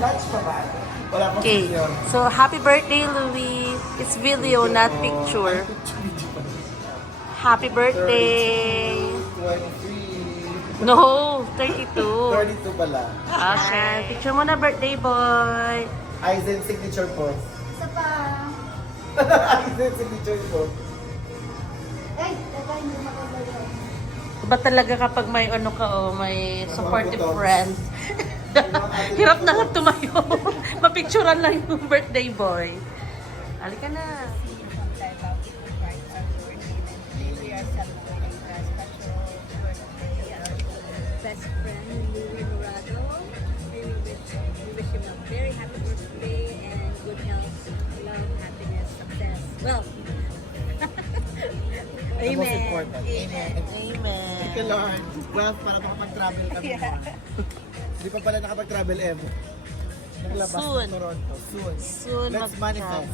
Lunch pa ba? Wala pa Okay. video. So, happy birthday, Louie. It's video, not picture. Happy birthday. 23. No, 32. 32 pala. Okay. Picture mo na, birthday boy. Aizen signature po. Isa pa. Aizen signature po. Ay, dapat hindi makabalik. Ba talaga kapag may ano ka, may supportive friends. Hirap na nga tumayo. Mapicturean lang yung birthday boy. Halika na. Best friend, Louie Murado. We wish him a very happy birthday and good health, love, happiness, success. Well, The most important. Amen. Amen. Thank you, Lord. Well, para makapag-travel kami. Hindi pa pala nakapag-travel, Evo. Naglabas Soon. ng Toronto. Soon. Soon Let's mag-travel. manifest.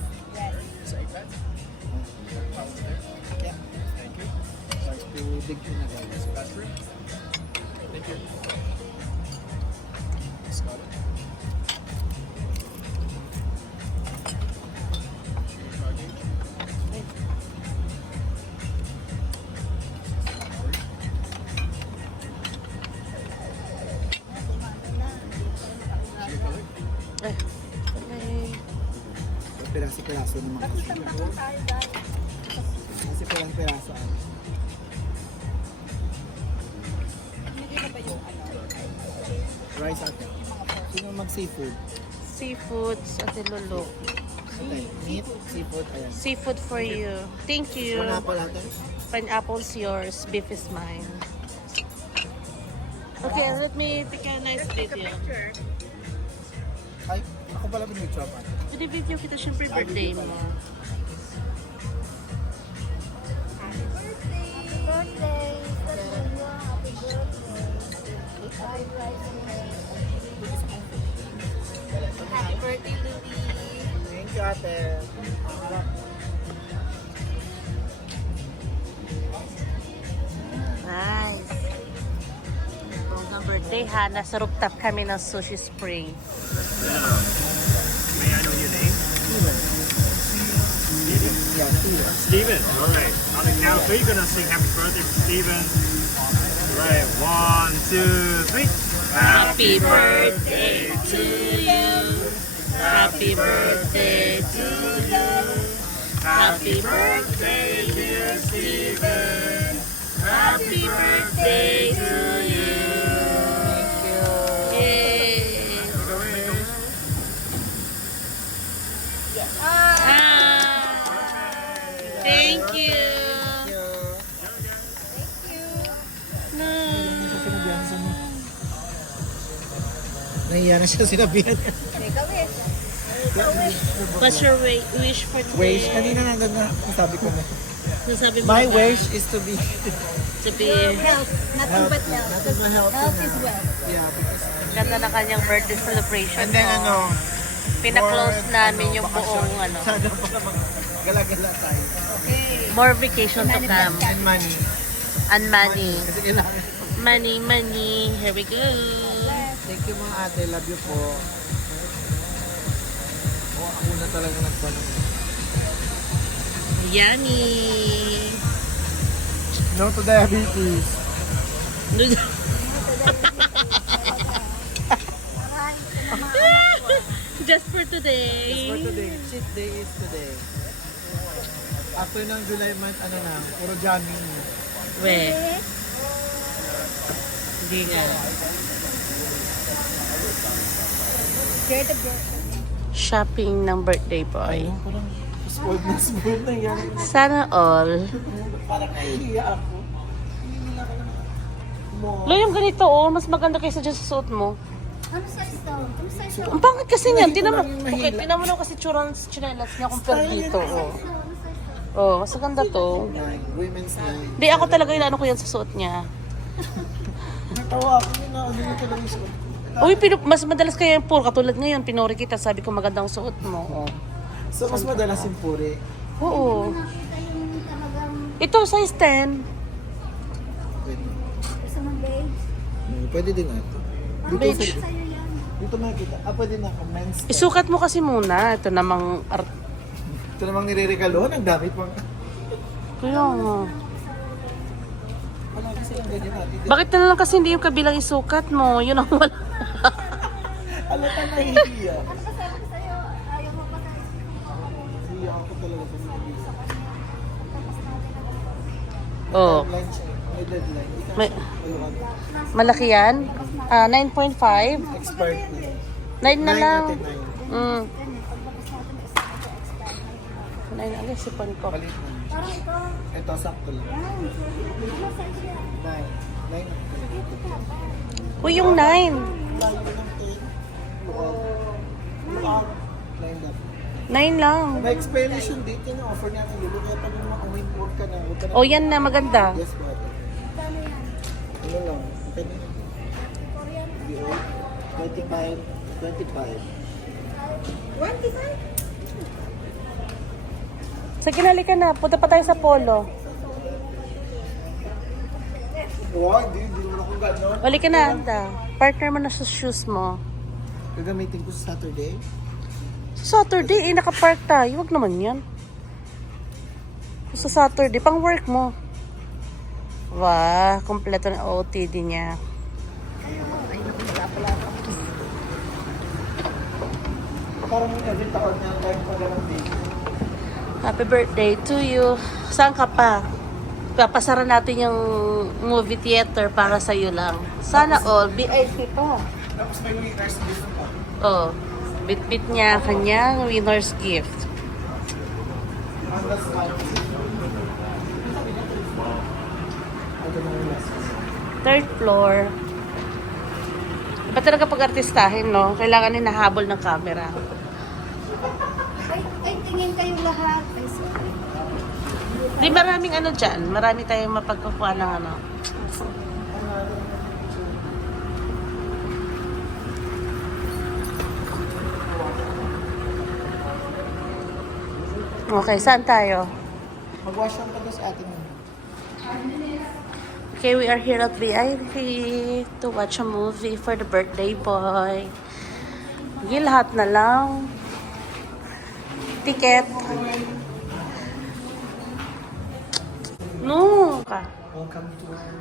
Yeah. Thank you. Start to dig in na guys. Thank you. Scott. Ay, okay. Piraso-piraso naman kasi. Kasi pirang-piraso. Rice ate. Sino mag-seafood? Seafood sa Ate Lolo. Okay. Meat, seafood, ayan. Seafood for you. Thank you. Pineapple ate. Pineapple's yours, beef is mine. Okay, let me take a nice video. Ay, ako pala binigyan pa. Video kita, syempre birthday mo. Happy birthday! Happy birthday! Happy birthday! Happy birthday, Louie. Thank you ate. Nice. Hanggang birthday ha, nasa rooftop kami ng Sushi Spring. May I know your name? Yeah, Steven. Steven. All right. On the count three, you're gonna sing happy birthday to Steven. All right. 1, 2, 3. Happy birthday to you. Happy birthday to you. Happy birthday, dear Steven. Happy birthday to you. Thank you. Yay. Ah. Thank you. No. Nahiya na siya sinabihan. What's your wish for today? Wish. Kanina nandun na. Sabi ko na. Nasabi mo My na wish is to be to be health, nothing but health. Nothing but healthy Health is na. wealth. Yeah, because ganda na kanyang birthday celebration. and then ko. ano, Pina-close more, namin yung bakasyon. buong ano. Sana pala mag-gala-gala tayo. Okay. More vacation to come. And money. And money. Kasi kailangan. Money, money. Here we go. Thank you mga ate. Love you po. Oh, ako na talaga nagpanong. Yummy. No to diabetes. Just for today. For today. Cheat day is today. After ng July month, ano na, puro jogging. We. Hindi nga. Share the birthday. Shopping ng birthday boy. Parang spoiled na yan. Sana all. Parang nahihiya ako. Lo, yung ganito oh, mas maganda kaysa dyan sa suot mo. Ano size to? Ano size to? Ang pangit kasi niyan. Ganito Tinan mo. lang yung Okay, mahila. tinan mo lang kasi chinelas niya compare dito. Oh. Oh, mas maganda to. Women's line. Di ako talaga inaano ko yan sa suot niya. Natawa ako yun na ano yung talaga yung suot. Uy, mas madalas kaya yung puro. Katulad ngayon, pinuri kita. Sabi ko magandang suot mo. Oh. So, mas madalas yung puri. Oo. Nakita yung talagang Ito, size 10. Pwede. gusto mong beige. Pwede din natin. Beige. Sa'yo yan. Dito makikita. Pwede na ako. Men's time. Isukat mo kasi muna. Ito namang Ito namang nire-regalohan. Ang dami pang... Kaya nga. Palagi silang ganyan natin. Bakit na lang kasi hindi yung kabilang isukat mo? Yun ang wala. Alam ka nahihiya. Ano ba sabi ko sa'yo? Ayaw mo pa tayo. Nahihiya ako talaga sa mga bisa. Oh. Deadline siya. May deadline. Ikaw May- siya. Maluwag. Malaki yan? 9.5? Expert na. 9 na lang. natin, 9. Mm. 9 ang isipan ko. Palit na. Parang ito. Ito, sakto lang. Yan. Ano size yan? 9. 9. Uy, yung 9. Layo ng 10. Luwag. Luwag. 9 lang. 9 lang. May expiration date yan ang offer natin, Lulu. Kaya pag naman umimprove ka na, huwag ka na. O, yan na. Maganda. Yes, brother. Paano yan? Ano lang? Okay na. Korean? 25. 25. 25? Sige, halika na. Punta pa tayo sa polo. Wow, hindi naman ako gano'n. Halika na, anda. Partner mo na sa shoes mo. Gagamitin ko sa Saturday. Saturday, nakapark tayo. Huwag naman yan. Sa Saturday, pang work mo. Wow, kompleto na OOTD niya. Parang every taon na like pa ganun din. Happy birthday to you. Saan ka pa? Papasara natin yung movie theater para sa iyo lang. Sana all. VIP pa. Tapos may winners gift pa. Oh, bit-bit niya kanyang winner's gift. On the spot. Ito na yung last. Third floor. Iba talaga pag-artistahin, no? Kailangan hinahabol ng camera. Ay, tingin kayong lahat. Ay, sorry. Di maraming ano dyan. Marami tayong mapagkukuha ng ano. Okay, saan tayo? Mag-wash ang taga sa atin. Okay, we are here at VIP to watch a movie for the birthday boy. Sige, lahat na lang. Ticket. No. Ka. Welcome to our...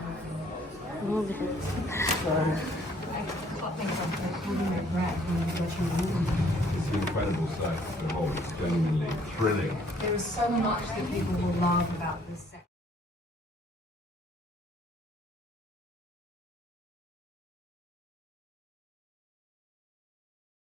It's an incredible sight to behold. It's genuinely thrilling. There is so much that people will love about this set.